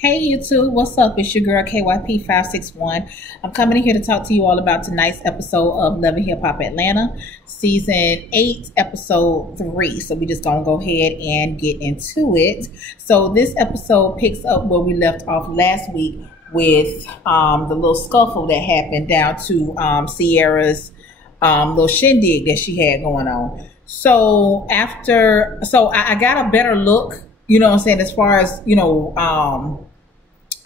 Hey YouTube, what's up? It's your girl KYP561. I'm coming in here to talk to you all about tonight's episode of Love and Hip Hop Atlanta, Season 8, Episode 3. So we just gonna go ahead and get into it. So this episode picks up where we left off last week with the little scuffle that happened down to Sierra's little shindig that she had going on. So I got a better look, you know what I'm saying, as far as,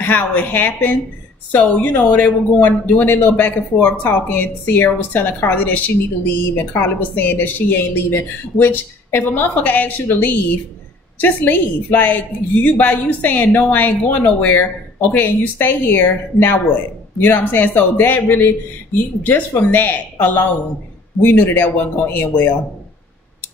how it happened. So, they were doing their little back and forth talking. Sierra was telling Carly that she need to leave, and Carly was saying that she ain't leaving, which if a motherfucker asks you to leave, just leave. Like, by you saying, no, I ain't going nowhere, okay, and you stay here, now what? You know what I'm saying? So that really, just from that alone, we knew that wasn't going to end well.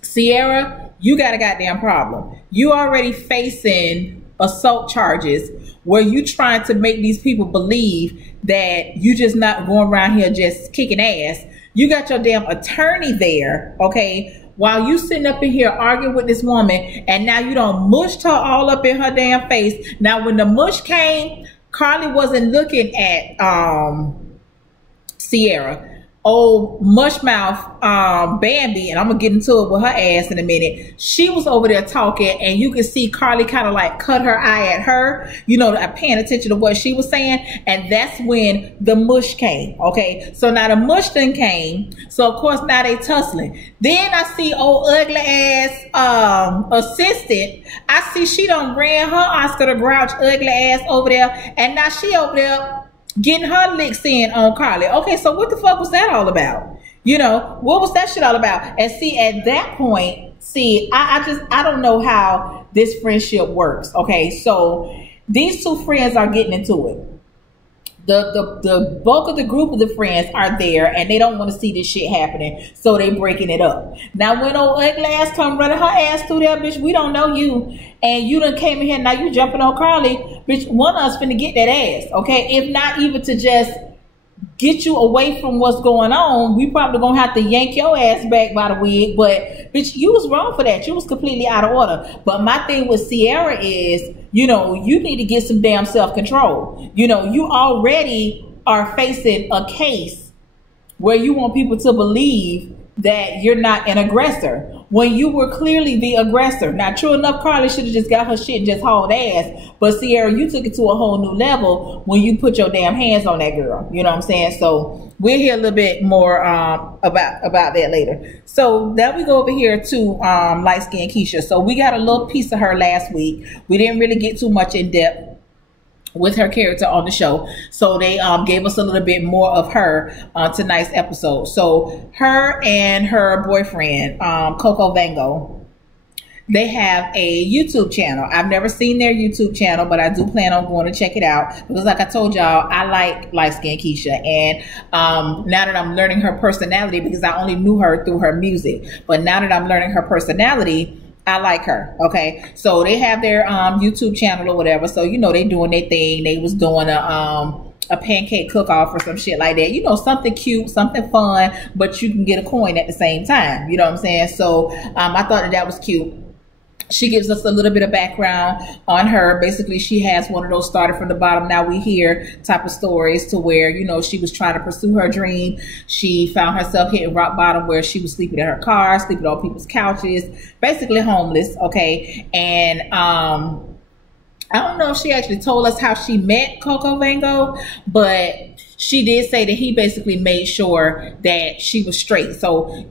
Sierra, you got a goddamn problem. You already facing assault charges where you trying to make these people believe that you just not going around here just kicking ass. You got your damn attorney there, okay, while you sitting up in here arguing with this woman, and now you done mushed her all up in her damn face. Now when the mush came, Carly wasn't looking at Sierra. Old mushmouth Bambi, and I'm gonna get into it with her ass in a minute. She was over there talking, and you could see Carly kind of like cut her eye at her, paying attention to what she was saying, and that's when the mush came. Okay, so now the mush then came, so of course now they tussling. Then I see old ugly ass assistant. I see she done ran her Oscar the Grouch ugly ass over there, and now she over there getting her licks in on Carly. Okay, so what the fuck was that all about? What was that shit all about? And see, at that point, I don't know how this friendship works. Okay, so these two friends are getting into it. The bulk of the group of the friends are there, and they don't want to see this shit happening, so they breaking it up. Now when old ugly ass come running her ass through there, bitch, we don't know you, and you done came in here, now you jumping on Carly, bitch, one of us finna get that ass, okay? If not even to just get you away from what's going on, we probably gonna have to yank your ass back by the wig. But bitch, you was wrong for that. You was completely out of order. But my thing with Sierra is, you need to get some damn self-control. You already are facing a case where you want people to believe that you're not an aggressor when you were clearly the aggressor. Now, true enough, Carly should have just got her shit and just hauled ass. But Sierra, you took it to a whole new level when you put your damn hands on that girl. You know what I'm saying? So we'll hear a little bit more about that later. So now we go over here to light skin Keisha. So we got a little piece of her last week. We didn't really get too much in depth with her character on the show, so they gave us a little bit more of her tonight's episode. So her and her boyfriend Coco Vango, they have a YouTube channel. I've never seen their YouTube channel, but I do plan on going to check it out because, like I told y'all, I like light skin Keisha, and now that I'm learning her personality, because I only knew her through her music, but now that I'm learning her personality, I like her. Okay, so they have their YouTube channel or whatever. So they doing their thing. They was doing a pancake cook-off or some shit like that. Something cute, something fun, but you can get a coin at the same time. You know what I'm saying? So I thought that was cute. She gives us a little bit of background on her. Basically, she has one of those started from the bottom, now we hear type of stories to where, she was trying to pursue her dream. She found herself hitting rock bottom where she was sleeping in her car, sleeping on people's couches, basically homeless. Okay. And I don't know if she actually told us how she met Coco Vango, but she did say that he basically made sure that she was straight. So,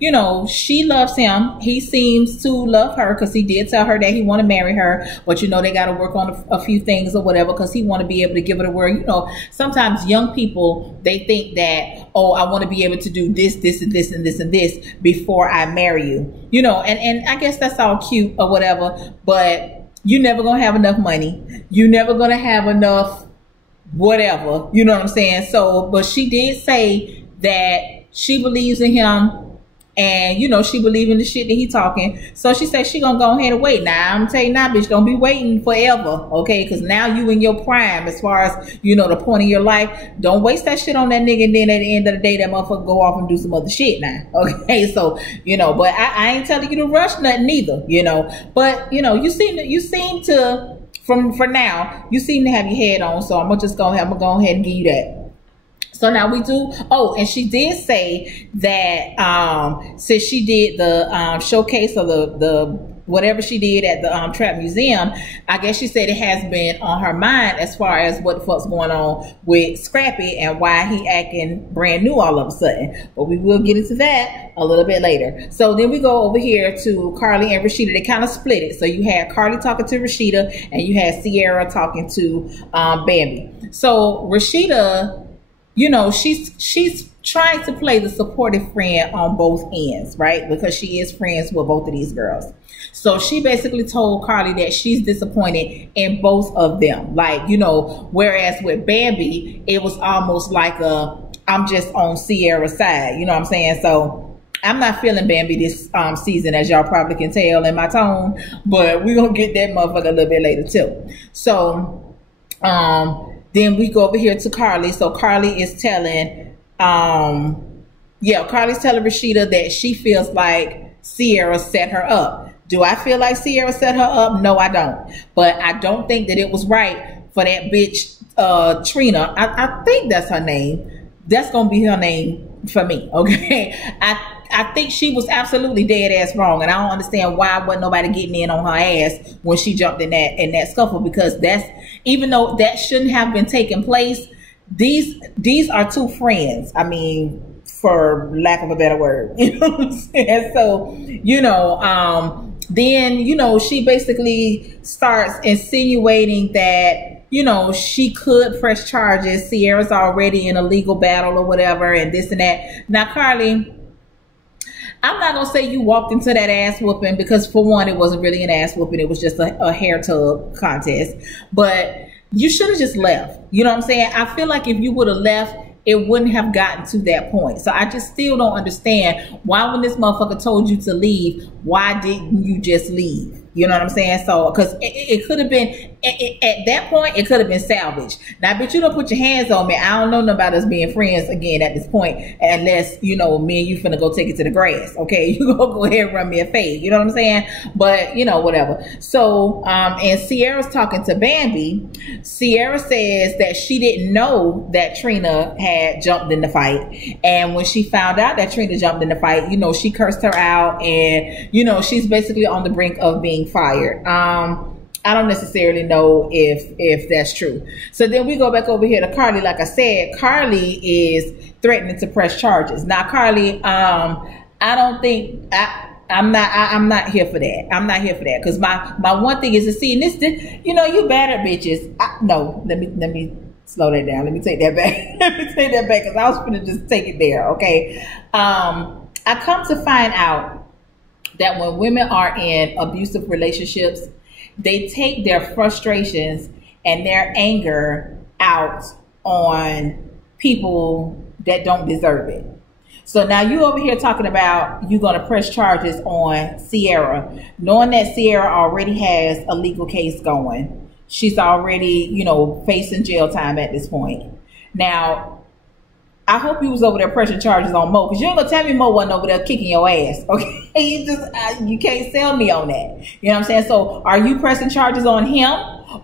she loves him. He seems to love her because he did tell her that he want to marry her. But, they got to work on a few things or whatever because he want to be able to give it a word. Sometimes young people, they think that, oh, I want to be able to do this, this, and this, and this, and this before I marry you. And I guess that's all cute or whatever. But you're never going to have enough money. You're never going to have enough whatever, you know what I'm saying? So, but she did say that she believes in him, and she believes in the shit that he talking. So she said she gonna go ahead and wait. Now I'm telling you now, bitch, don't be waiting forever, okay? Because now you in your prime as far as the point of your life. Don't waste that shit on that nigga, and then at the end of the day that motherfucker go off and do some other shit now, okay? So but I ain't telling you to rush nothing either, but you seem to for now, you seem to have your head on, so I'm gonna go ahead and give you that. So now we do. Oh, and she did say that since she did the showcase of the whatever she did at the Trap Museum, I guess she said it has been on her mind as far as what the fuck's going on with Scrappy and why he acting brand new all of a sudden. But we will get into that a little bit later. So then we go over here to Carly and Rashida. They kind of split it. So you had Carly talking to Rashida and you had Sierra talking to Bambi. So Rashida, you know, she's trying to play the supportive friend on both ends, right? Because she is friends with both of these girls. So she basically told Carly that she's disappointed in both of them. Like, you know, whereas with Bambi, it was almost like I'm just on Sierra's side. You know what I'm saying? So I'm not feeling Bambi this season, as y'all probably can tell in my tone. But we're going to get that motherfucker a little bit later too. So then we go over here to Carly. So Carly is telling, Carly's telling Rashida that she feels like Sierra set her up. Do I feel like Sierra set her up? No, I don't. But I don't think that it was right for that bitch, Trina. I think that's her name. That's going to be her name for me, okay? I think she was absolutely dead ass wrong, and I don't understand why wasn't nobody getting in on her ass when she jumped in that scuffle, because that's, even though that shouldn't have been taking place, these are two friends. I mean, for lack of a better word, you know what I'm saying? So, you know, then, you know, she basically starts insinuating that, you know, she could press charges. Sierra's already in a legal battle or whatever, and this and that. Now, Carly, I'm not going to say you walked into that ass whooping, because for one, it wasn't really an ass whooping. It was just a hair tub contest. But you should have just left. You know what I'm saying? I feel like if you would have left, it wouldn't have gotten to that point. So I just still don't understand why, when this motherfucker told you to leave, why didn't you just leave? You know what I'm saying? So, because it could have been, at that point, it could have been salvaged. Now, but you don't put your hands on me. I don't know nothing about us being friends again at this point, unless, you know, me and you finna go take it to the grass. Okay, you go ahead and run me a fade. You know what I'm saying? But, you know, whatever. So, and Sierra's talking to Bambi. Sierra says that she didn't know that Trina had jumped in the fight. And when she found out that Trina jumped in the fight, you know, she cursed her out, and, you know, she's basically on the brink of being fired. I don't necessarily know if that's true. So then we go back over here to Carly. Like I said, Carly is threatening to press charges. Now, Carly, I don't think I'm not here for that. I'm not here for that, because my one thing is to see, and this, you know, you bad at bitches. No, let me slow that down. Let me take that back. Let me take that back, because I was gonna just take it there. Okay. I come to find out that when women are in abusive relationships, they take their frustrations and their anger out on people that don't deserve it. So now you over here talking about you're going to press charges on Sierra, knowing that Sierra already has a legal case going. She's already, you know, facing jail time at this point. Now, I hope you was over there pressing charges on Mo, because you ain't gonna tell me Mo wasn't over there kicking your ass, okay? You can't sell me on that. You know what I'm saying? So are you pressing charges on him,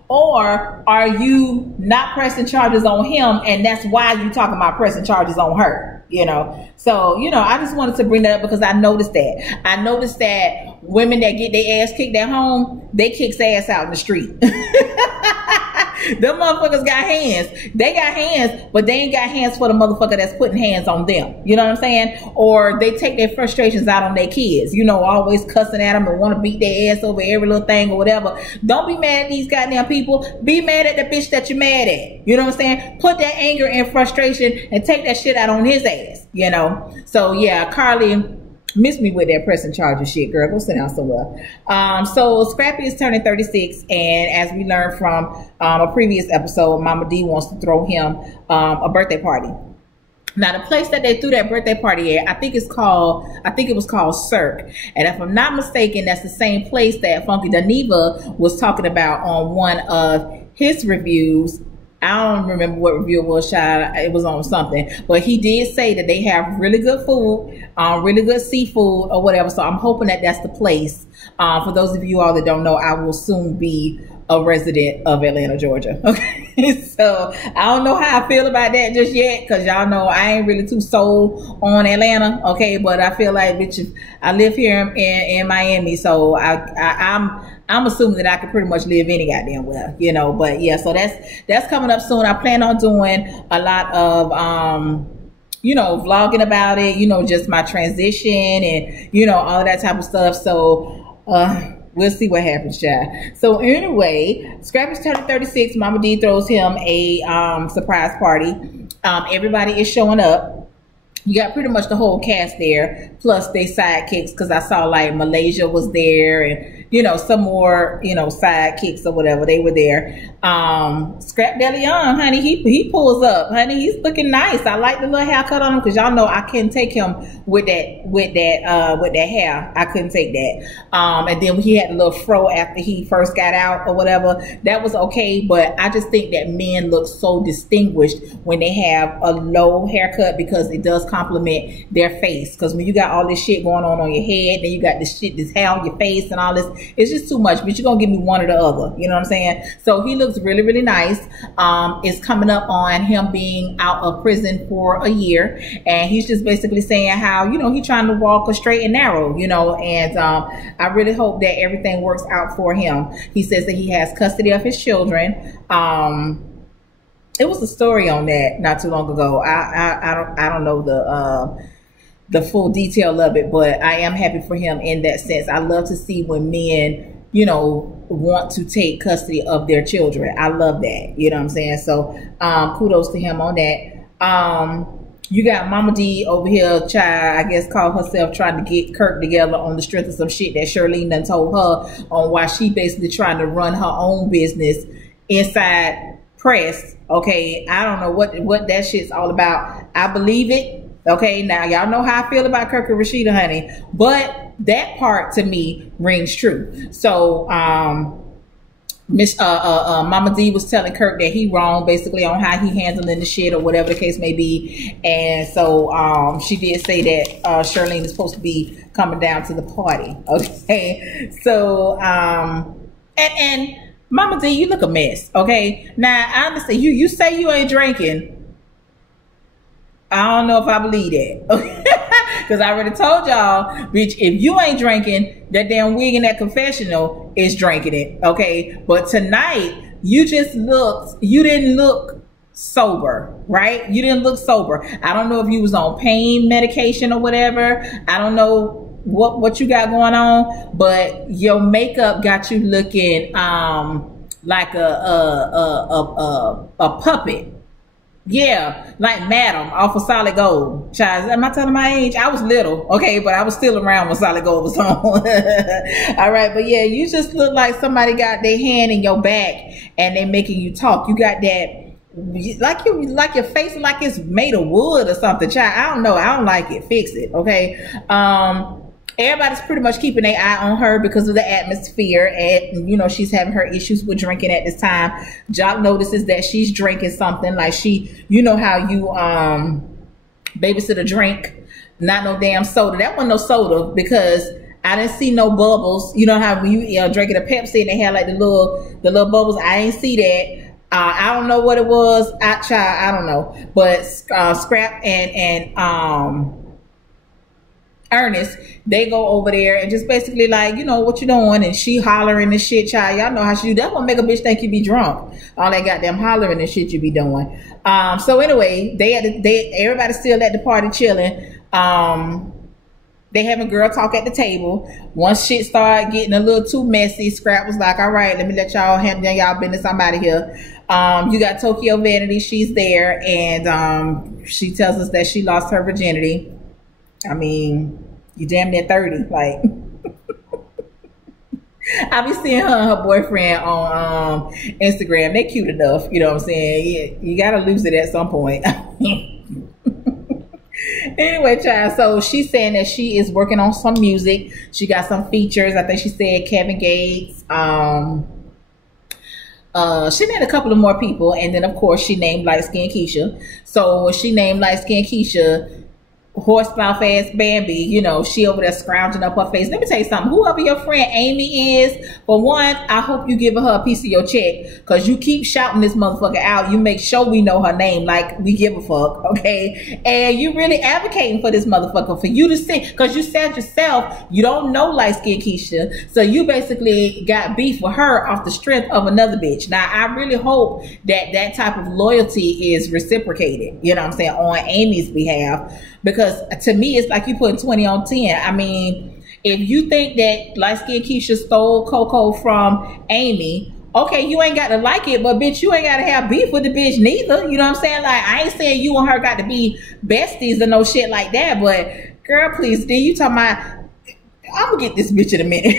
or are you not pressing charges on him, and that's why you talking about pressing charges on her? You know? So, you know, I just wanted to bring that up because I noticed that. I noticed that women that get their ass kicked at home, they kicks ass out in the street. Them motherfuckers got hands. They got hands, but they ain't got hands for the motherfucker that's putting hands on them. You know what I'm saying? Or they take their frustrations out on their kids. You know, always cussing at them and want to beat their ass over every little thing or whatever. Don't be mad at these goddamn people. Be mad at the bitch that you're mad at. You know what I'm saying? Put that anger and frustration and take that shit out on his ass. You know? So yeah, Carly, miss me with that pressing charges shit, girl. Go sit down somewhere. So Scrappy is turning 36, and as we learned from a previous episode, Mama D wants to throw him a birthday party. Now, the place that they threw that birthday party at, I think it was called Cirque. And if I'm not mistaken, that's the same place that Funky Daniva was talking about on one of his reviews. I don't remember what review it was, child. It was on something. But he did say that they have really good food, really good seafood or whatever. So I'm hoping that that's the place. For those of you all that don't know, I will soon be a resident of Atlanta, Georgia. Okay, so I don't know how I feel about that just yet, because y'all know I ain't really too sold on Atlanta. Okay, but I feel like, bitch, I live here in Miami, so I'm assuming that I could pretty much live any goddamn well, you know. But yeah, so that's coming up soon. I plan on doing a lot of you know, vlogging about it, you know, just my transition and, you know, all of that type of stuff. So we'll see what happens, child. So anyway, Scrappy's turning 36. Mama D throws him a surprise party. Everybody is showing up. You got pretty much the whole cast there, plus they sidekicks, because I saw like Malaysia was there, and you know, some more, you know, sidekicks or whatever, they were there. Scrap DeLeon, honey, he pulls up, honey, he's looking nice. I like the little haircut on him, because y'all know I couldn't take him with that hair. I couldn't take that. And then he had a little fro after he first got out or whatever. That was okay, but I just think that men look so distinguished when they have a low haircut, because it does complement their face. Because when you got all this shit going on your head, then you got this hair on your face and all this, it's just too much. But you're gonna give me one or the other, you know what I'm saying? So he looks really, really nice. It's coming up on him being out of prison for a year, and he's just basically saying how, you know, he's trying to walk a straight and narrow, you know. And I really hope that everything works out for him. He says that he has custody of his children. It was a story on that not too long ago. I don't know the full detail of it, but I am happy for him in that sense. I love to see when men, you know, want to take custody of their children. I love that, you know what I'm saying? So kudos to him on that. You got Mama D over here, child, I guess called herself trying to get Kirk together on the strength of some shit that Shirlene done told her on why she basically trying to run her own business inside press. Okay, I don't know what that shit's all about. I believe it. Okay, now y'all know how I feel about Kirk and Rashida, honey, but that part to me rings true. So Mama D was telling Kirk that he wrong basically on how he handling the shit or whatever the case may be. And so she did say that Shirlene is supposed to be coming down to the party. Okay, so and Mama D, you look a mess. Okay, now I understand you say you ain't drinking. I don't know if I believe that. Because I already told y'all, bitch, if you ain't drinking, that damn wig in that confessional is drinking it. Okay. But tonight, you didn't look sober, right? You didn't look sober. I don't know if you was on pain medication or whatever. I don't know what you got going on, but your makeup got you looking like a puppet. Yeah, like Madam off of Solid Gold. Child, am I telling my age? I was little, okay, but I was still around when Solid Gold was on. All right, but yeah, you just look like somebody got their hand in your back and they making you talk. You got that, like your face like it's made of wood or something. Child, I don't know. I don't like it. Fix it, okay? Everybody's pretty much keeping their eye on her because of the atmosphere, and you know she's having her issues with drinking at this time. Jock notices that she's drinking something like you know how you babysit a drink, not no damn soda. That wasn't no soda because I didn't see no bubbles. You know how when you drinking a Pepsi and they had like the little bubbles. I ain't see that. I don't know what it was. I don't know, but Scrap and Ernest, they go over there and just basically like, you know, what you doing? And she hollering and shit, child. Y'all know how she do. That's what make a bitch think you be drunk. All that goddamn hollering and shit you be doing. So anyway, everybody's still at the party chilling. They having girl talk at the table. Once shit started getting a little too messy, Scrap was like, all right, let me let y'all handle y'all business. I'm out of here. You got Tokyo Vanity. She's there. And she tells us that she lost her virginity. I mean, you damn near 30. Like, I be seeing her and her boyfriend on Instagram. They cute enough, you know what I'm saying? Yeah, you gotta lose it at some point. Anyway, child, so she's saying that she is working on some music. She got some features. I think she said Kevin Gates. She named a couple of more people, and then of course she named Light Skin Keisha. So when she named Light Skin Keisha, horsemouth ass Bambi, you know, she over there scrounging up her face. Let me tell you something. Whoever your friend Amy is, for one, I hope you giving her a piece of your check, because you keep shouting this motherfucker out. You make sure we know her name like we give a fuck, okay? And you really advocating for this motherfucker, for you to see, because you said yourself you don't know light skinned Keisha, so you basically got beef with her off the strength of another bitch. Now I really hope that that type of loyalty is reciprocated, you know what I'm saying, on Amy's behalf. Because to me, it's like you putting 20 on 10. I mean, if you think that light-skinned Keisha stole Coco from Amy, okay, you ain't got to like it, but bitch, you ain't got to have beef with the bitch neither. You know what I'm saying? Like, I ain't saying you and her got to be besties or no shit like that, but girl, please, then you talking about, I'm gonna get this bitch in a minute.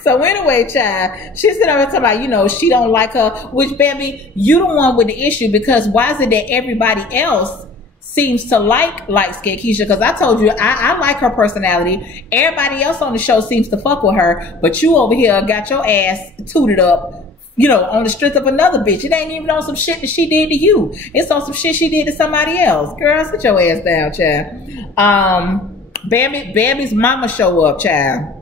So anyway, child, she's sitting over talking about, you know, she don't like her, which, baby, you the one with the issue, because why is it that everybody else seems to like light-skinned Keisha? Because I told you, I like her personality. Everybody else on the show seems to fuck with her, but you over here got your ass tooted up, you know, on the strength of another bitch. It ain't even on some shit that she did to you. It's on some shit she did to somebody else. Girl, sit your ass down, child. Bambi's mama show up, child.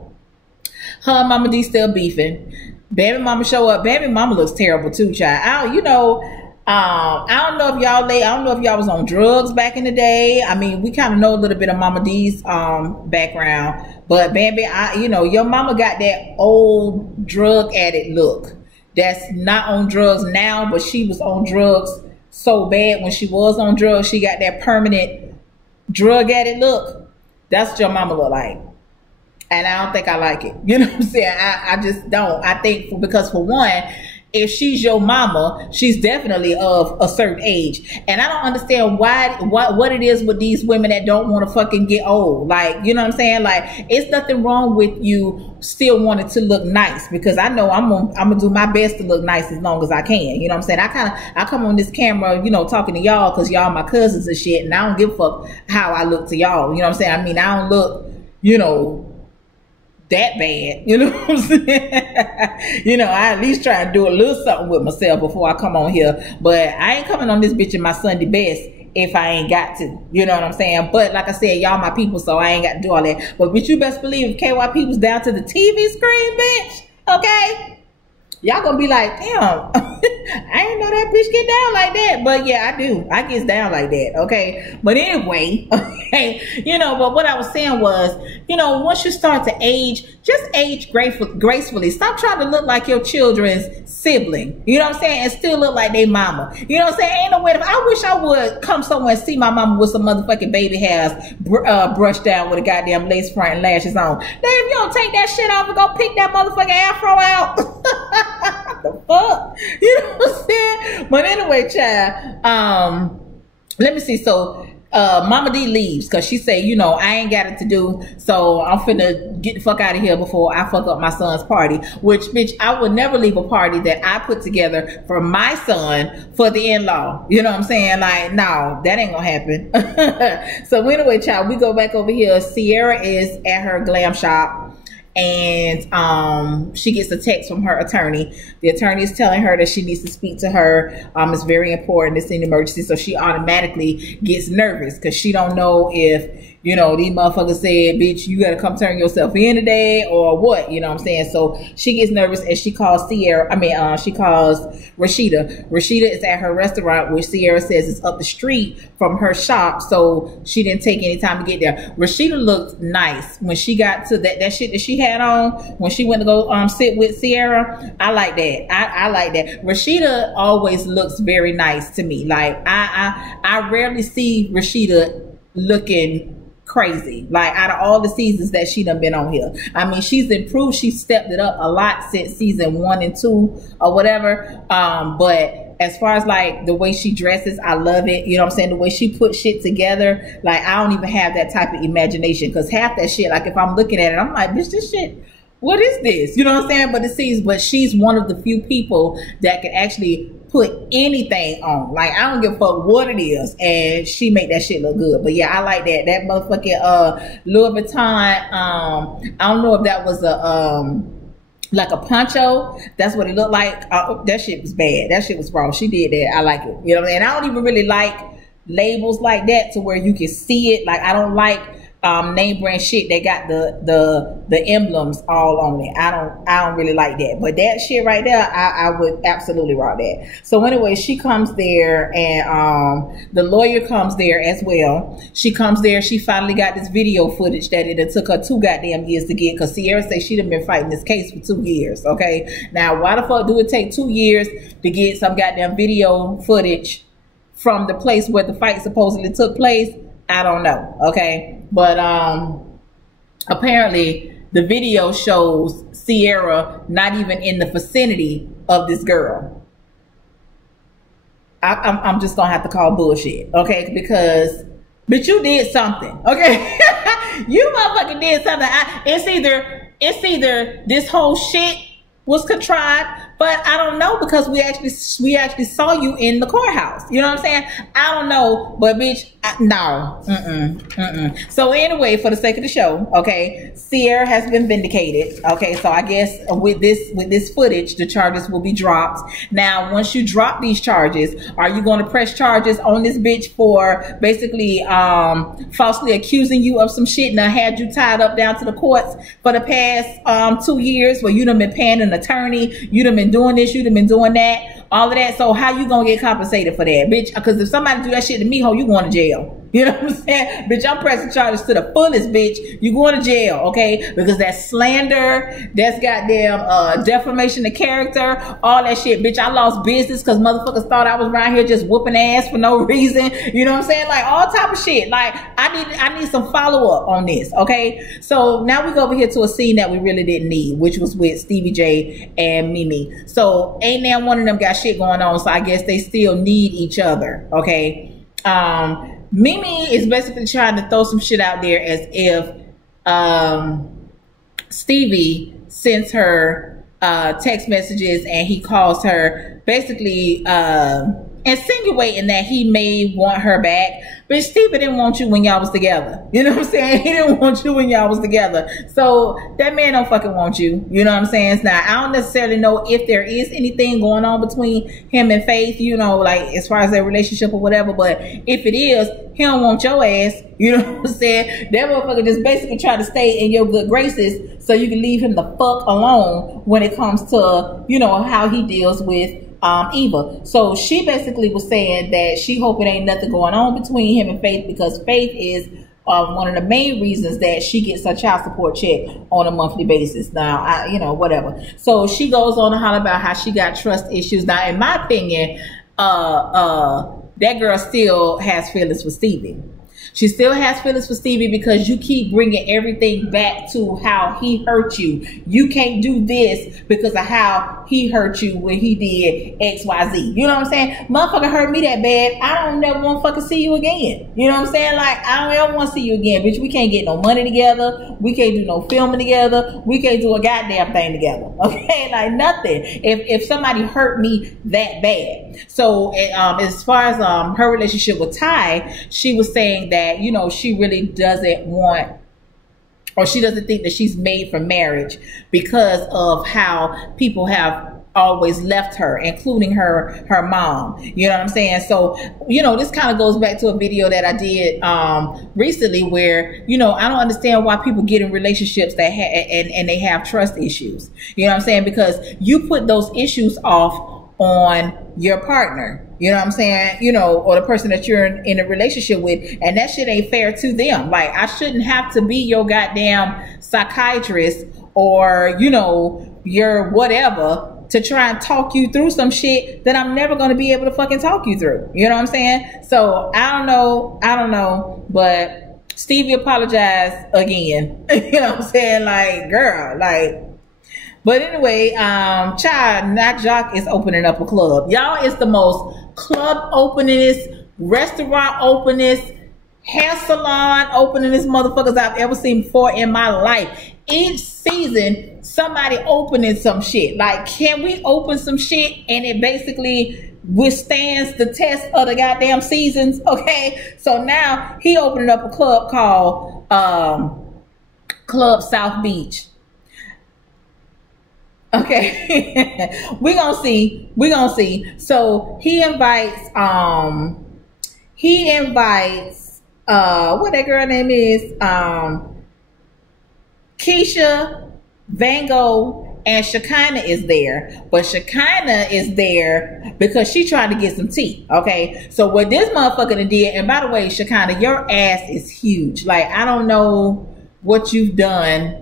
Her and Mama D still beefing. Bambi mama show up. Bambi mama looks terrible too, child. I don't know if y'all was on drugs back in the day. I mean, we kind of know a little bit of Mama D's background, but Bambi, your mama got that old drug addict look. That's not on drugs now, but she was on drugs so bad when she was on drugs. She got that permanent drug addict look. That's what your mama look like. And I don't think I like it. You know what I'm saying? I just don't. I think because for one, if she's your mama, she's definitely of a certain age. And I don't understand what it is with these women that don't want to fucking get old. Like, you know what I'm saying? Like, it's nothing wrong with you still wanting to look nice, because I know I'm gonna do my best to look nice as long as I can. You know what I'm saying? I come on this camera, you know, talking to y'all because y'all my cousins and shit, and I don't give a fuck how I look to y'all. You know what I'm saying? I mean, I don't look, you know, that bad, you know what I'm saying? You know, I at least try and do a little something with myself before I come on here, but I ain't coming on this bitch in my Sunday best if I ain't got to, you know what I'm saying? But like I said, y'all my people, so I ain't got to do all that. But bitch, you best believe if KYP was down to the TV screen, bitch, okay, y'all gonna be like, damn, I ain't know that bitch get down like that. But yeah, I do. I get down like that, okay? But anyway, okay, you know, but what I was saying was, you know, once you start to age, just age gracefully. Stop trying to look like your children's sibling, you know what I'm saying, and still look like they mama. You know what I'm saying? Ain't no way. I wish I would come somewhere and see my mama with some motherfucking baby hairs brushed down with a goddamn lace front and lashes on. Now, if you don't take that shit off and go pick that motherfucking afro out, the fuck? You know what I'm saying? But anyway, child, let me see. So Mama D leaves because she say, you know, I ain't got it to do, so I'm finna get the fuck out of here before I fuck up my son's party. Which, bitch, I would never leave a party that I put together for my son for the in-law. You know what I'm saying? Like, no, that ain't gonna happen. So anyway, child, we go back over here. Sierra is at her glam shop, and she gets a text from her attorney. The attorney is telling her that she needs to speak to her. It's very important. It's an emergency. So she automatically gets nervous because she don't know if, you know, these motherfuckers said, bitch, you gotta come turn yourself in today or what, you know what I'm saying? So she gets nervous and she calls she calls Rashida. Rashida is at her restaurant, which Sierra says is up the street from her shop, so she didn't take any time to get there. Rashida looked nice when she got to that shit that she had on when she went to go sit with Sierra. I like that. I like that. Rashida always looks very nice to me. Like, I rarely see Rashida looking crazy, like out of all the seasons that she done been on here. I mean, she's improved. She's stepped it up a lot since season 1 and 2 or whatever. But as far as like the way she dresses, I love it. You know what I'm saying? The way she put shit together, like I don't even have that type of imagination, because half that shit, like if I'm looking at it, I'm like, bitch, this shit, what is this? You know what I'm saying? But she's one of the few people that can actually put anything on. Like, I don't give a fuck what it is, and she make that shit look good. But yeah, I like that. That motherfucking Louis Vuitton, I don't know if that was a like a poncho. That's what it looked like. That shit was bad. That shit was wrong. She did that. I like it. You know what I mean? And I don't even really like labels like that to where you can see it. Like, I don't like name brand shit that got the emblems all on it. I don't really like that. But that shit right there, I would absolutely rock that. So anyway, she comes there, and the lawyer comes there as well. She comes there. She finally got this video footage that it took her 2 goddamn years to get, because Sierra said she'd have been fighting this case for 2 years. Okay, now why the fuck do it take 2 years to get some goddamn video footage from the place where the fight supposedly took place? I don't know. Okay, but apparently the video shows Sierra not even in the vicinity of this girl. I'm just gonna have to call bullshit, okay? Because, but you did something, okay? You motherfucking did something. It's either this whole shit was contrived, but I don't know, because we actually saw you in the courthouse. You know what I'm saying? I don't know, but bitch, no. So anyway, for the sake of the show, okay, Sierra has been vindicated. Okay, so I guess with this footage, the charges will be dropped. Now, once you drop these charges, are you going to press charges on this bitch for basically falsely accusing you of some shit and I had you tied up down to the courts for the past 2 years, where you done been paying an attorney, you done been doing this, you done been doing that, all of that? So how you gonna get compensated for that, bitch? Because if somebody do that shit to me, ho, you going to jail. You know what I'm saying? Bitch, I'm pressing charges to the fullest, bitch. You going to jail, okay? Because that's slander, that's goddamn defamation of character, all that shit. Bitch, I lost business because motherfuckers thought I was around here just whooping ass for no reason. You know what I'm saying? Like, all type of shit. Like, I need some follow-up on this, okay? So now we go over here to a scene that we really didn't need, which was with Stevie J and Mimi. So ain't now one of them got shit going on, so I guess they still need each other, okay? Mimi is basically trying to throw some shit out there as if Stevie sends her text messages and he calls her, basically insinuating that he may want her back. But Stevie didn't want you when y'all was together. You know what I'm saying? He didn't want you when y'all was together. So that man don't fucking want you. You know what I'm saying? Now, I don't necessarily know if there is anything going on between him and Faith, you know, like as far as their relationship or whatever. But if it is, he don't want your ass. You know what I'm saying? That motherfucker just basically try to stay in your good graces so you can leave him the fuck alone when it comes to, you know, how he deals with Eva. So she basically was saying that she hope it ain't nothing going on between him and Faith, because Faith is one of the main reasons that she gets her child support check on a monthly basis. Now, you know, whatever. So she goes on to holler about how she got trust issues. Now, in my opinion, that girl still has feelings for Stevie. She still has feelings for Stevie because you keep bringing everything back to how he hurt you. You can't do this because of how he hurt you when he did X, Y, Z. You know what I'm saying? Motherfucker hurt me that bad, I don't never want to fucking see you again. You know what I'm saying? Like, I don't ever want to see you again, bitch. We can't get no money together. We can't do no filming together. We can't do a goddamn thing together. Okay? Like, nothing. If somebody hurt me that bad. So, as far as her relationship with Ty, she was saying that, you know, she really doesn't want, or she doesn't think that she's made for marriage because of how people have always left her, including her mom. You know what I'm saying? So, you know, this kind of goes back to a video that I did recently where, you know, I don't understand why people get in relationships that and they have trust issues. You know what I'm saying? Because you put those issues off on your partner, you know what I'm saying, you know, or the person that you're in a relationship with, and that shit ain't fair to them. Like, I shouldn't have to be your goddamn psychiatrist or, you know, your whatever to try and talk you through some shit that I'm never going to be able to fucking talk you through. You know what I'm saying? So I don't know, but Stevie apologized again. You know what I'm saying? Like, girl, like. But anyway, child, Not Jock is opening up a club. Y'all, it's the most club openingest, restaurant openingest, hair salon openingest motherfuckers I've ever seen before in my life. Each season, somebody opening some shit. Like, can we open some shit and it basically withstands the test of the goddamn seasons? Okay, so now he opening up a club called Club South Beach. Okay, we're gonna see. So he invites he invites what that girl name is, Keisha, Van Gogh, and Shekinah is there. But Shekinah is there because she trying to get some tea. Okay. So what this motherfucker done did, and by the way, Shekinah, your ass is huge. Like, I don't know what you've done.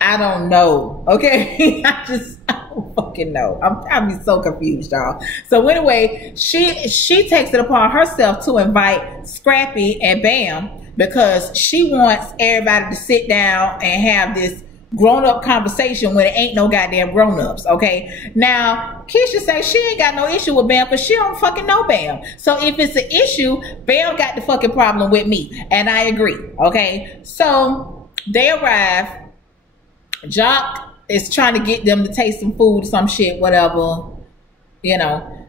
I don't know. Okay. I don't fucking know. I'm be so confused, y'all. So anyway, she takes it upon herself to invite Scrappy and Bam because she wants everybody to sit down and have this grown-up conversation when it ain't no goddamn grown-ups. Okay. Now Keisha says she ain't got no issue with Bam because she don't fucking know Bam. So if it's an issue, Bam got the fucking problem with me, and I agree. Okay. So they arrive. Jock is trying to get them to taste some food, some shit, whatever, you know.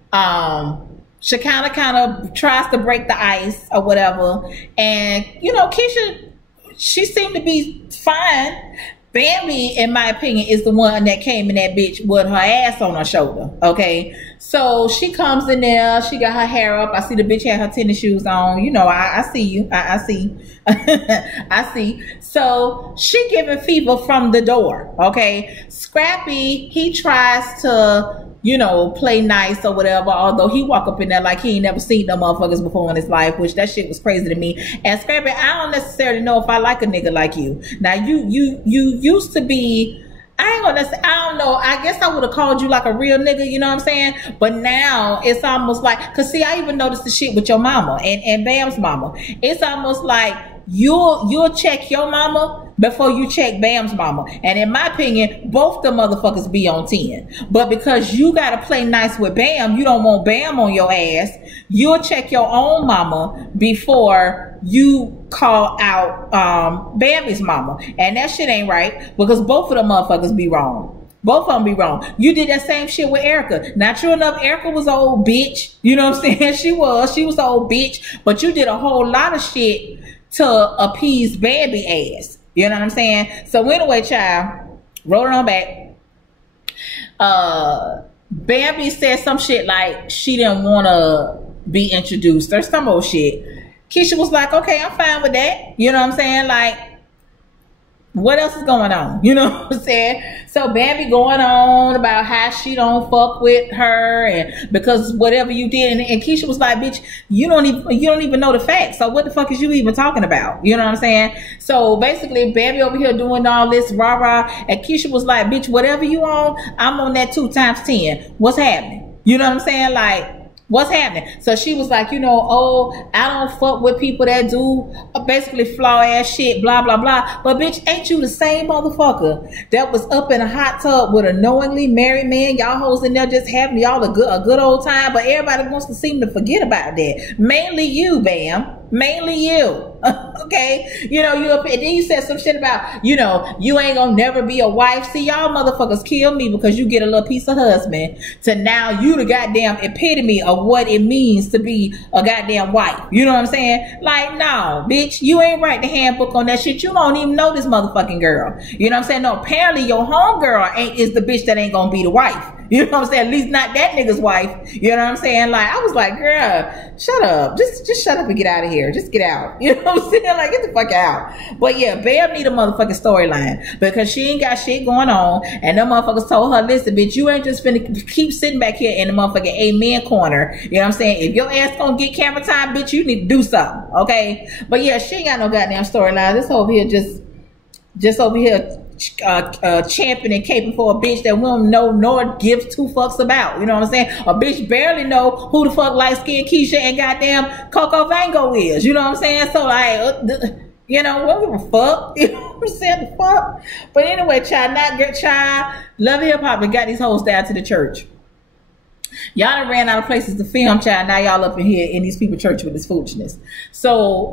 Shekinah kind of tries to break the ice or whatever, and you know, Keisha, she seemed to be fine. Bambi, in my opinion, is the one that came in that bitch with her ass on her shoulder. Okay, so she comes in there, she got her hair up. I see the bitch had her tennis shoes on. You know, I see you. I see. I see. So she giving fever from the door. Okay, Scrappy, he tries to, you know, play nice or whatever, although he walk up in there like he ain't never seen no motherfuckers before in his life, which that shit was crazy to me. And Scrappy, I don't necessarily know if I like a nigga like you. Now you used to be, I ain't gonna say, I don't know, I guess I would have called you like a real nigga, you know what I'm saying? But now it's almost like, cause see, I even noticed the shit with your mama and Bam's mama. It's almost like you'll check your mama before you check Bam's mama. And in my opinion, both the motherfuckers be on 10. But because you gotta play nice with Bam, you don't want Bam on your ass, you'll check your own mama before you call out Bambi's mama. And that shit ain't right because both of them motherfuckers be wrong. Both of them be wrong. You did that same shit with Erica. Now, true enough, Erica was an old bitch. You know what I'm saying? She was an old bitch. But you did a whole lot of shit to appease Bambi ass. You know what I'm saying? So anyway, child, roll it on back. Bambi said some shit like she didn't want to be introduced or some old shit. Keisha was like, okay, I'm fine with that. You know what I'm saying? Like, what else is going on? You know what I'm saying? So Bambi going on about how she don't fuck with her and because whatever you did, and Keisha was like, bitch, you don't even know the facts. So what the fuck is you even talking about? You know what I'm saying? So basically Bambi over here doing all this rah-rah, and Keisha was like, bitch, whatever you on, I'm on that 2 times 10. What's happening? You know what I'm saying? Like, what's happening? So she was like, you know, oh, I don't fuck with people that do basically flaw ass shit, blah, blah, blah. But bitch, ain't you the same motherfucker that was up in a hot tub with a knowingly married man? Y'all hoes in there just having y'all a good old time, but everybody wants to seem to forget about that. Mainly you, Bam. Mainly you. Okay, you know, you up, and then you said some shit about, you know, you ain't gonna never be a wife. See, y'all motherfuckers kill me because you get a little piece of husband to now you the goddamn epitome of what it means to be a goddamn wife. You know what I'm saying? Like, no, bitch, you ain't write the handbook on that shit. You don't even know this motherfucking girl. You know what I'm saying? No, apparently your homegirl is the bitch that ain't gonna be the wife. You know what I'm saying? At least not that nigga's wife. You know what I'm saying? Like, I was like, girl, shut up. Just shut up and get out of here. Just get out. You know what I'm saying? Like, get the fuck out. But yeah, Bam need a motherfucking storyline because she ain't got shit going on. And them motherfuckers told her, listen, bitch, you ain't just finna keep sitting back here in the motherfucking amen corner. You know what I'm saying? If your ass gonna get camera time, bitch, you need to do something. Okay? But yeah, she ain't got no goddamn storyline. This over here just over here champion and caping for a bitch that we don't know nor gives 2 fucks about. You know what I'm saying? A bitch barely know who the fuck light skinned Keisha and goddamn Coco Van Gogh is. You know what I'm saying? So like, you know, what give a fuck? You know what I'm saying? The fuck? But anyway, child, not good child. Love hip hop and got these hoes down to the church. Y'all done ran out of places to film, child. Now y'all up in here in these people church with this foolishness. So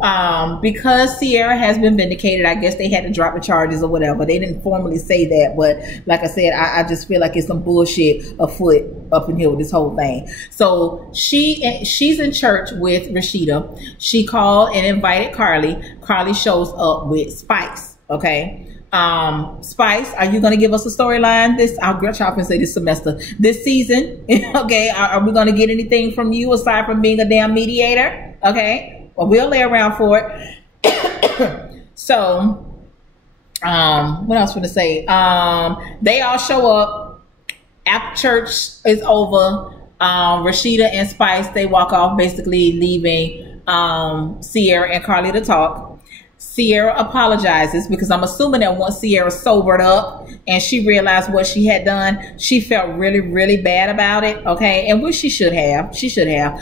because Sierra has been vindicated, I guess they had to drop the charges or whatever. They didn't formally say that, but like I said, I just feel like it's some bullshit afoot up in here with this whole thing. So she's in church with Rashida. She called and invited Carly. Carly shows up with Spice. Okay. Spice, are you gonna give us a storyline I'll try to say this semester, this season? Okay, are we gonna get anything from you aside from being a damn mediator? Okay, well, we'll lay around for it. So, what else would I say? They all show up after church is over. Rashida and Spice, they walk off, basically leaving Sierra and Carly to talk. Sierra apologizes because I'm assuming that once Sierra sobered up and she realized what she had done, she felt really, really bad about it. Okay, and which she should have. She should have.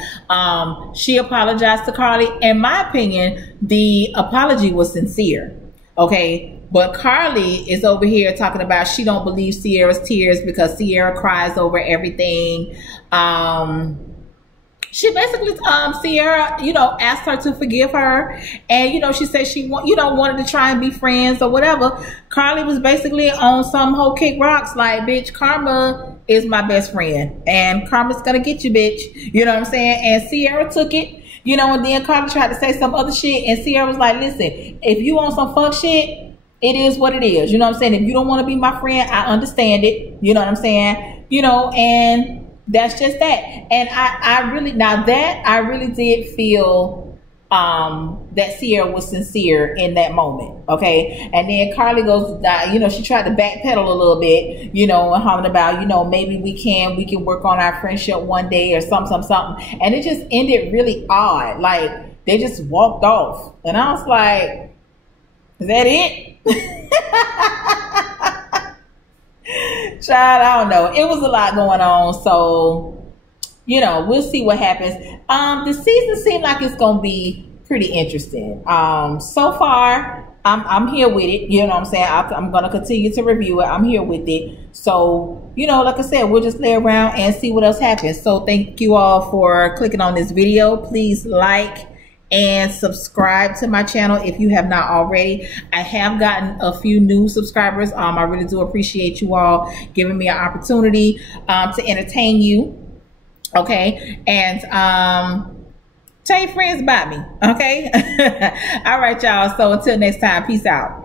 She apologized to Carly. In my opinion, the apology was sincere. Okay, but Carly is over here talking about she don't believe Sierra's tears because Sierra cries over everything. She basically, Sierra, asked her to forgive her. And, she said she wanted to try and be friends or whatever. Carly was basically on some whole kick rocks like, bitch, Karma is my best friend. And Karma's going to get you, bitch. You know what I'm saying? And Sierra took it, and then Carly tried to say some other shit. And Sierra was like, listen, if you want some fuck shit, it is what it is. You know what I'm saying? If you don't want to be my friend, I understand it. You know what I'm saying? And that's just that. And I really did feel that Sierra was sincere in that moment. Okay. And then Carly goes, she tried to backpedal a little bit, and humming about, maybe we can work on our friendship one day or something. And it just ended really odd. Like they just walked off. And I was like, is that it? Child, I don't know. It was a lot going on. So, we'll see what happens. The season seemed like it's going to be pretty interesting. So far, I'm here with it. You know what I'm saying? I'm going to continue to review it. I'm here with it. So, like I said, we'll just lay around and see what else happens. So thank you all for clicking on this video. Please like and subscribe to my channel if you have not already. I have gotten a few new subscribers. I really do appreciate you all giving me an opportunity to entertain you. Okay, and tell your friends about me. Okay. All right, y'all. So until next time, peace out.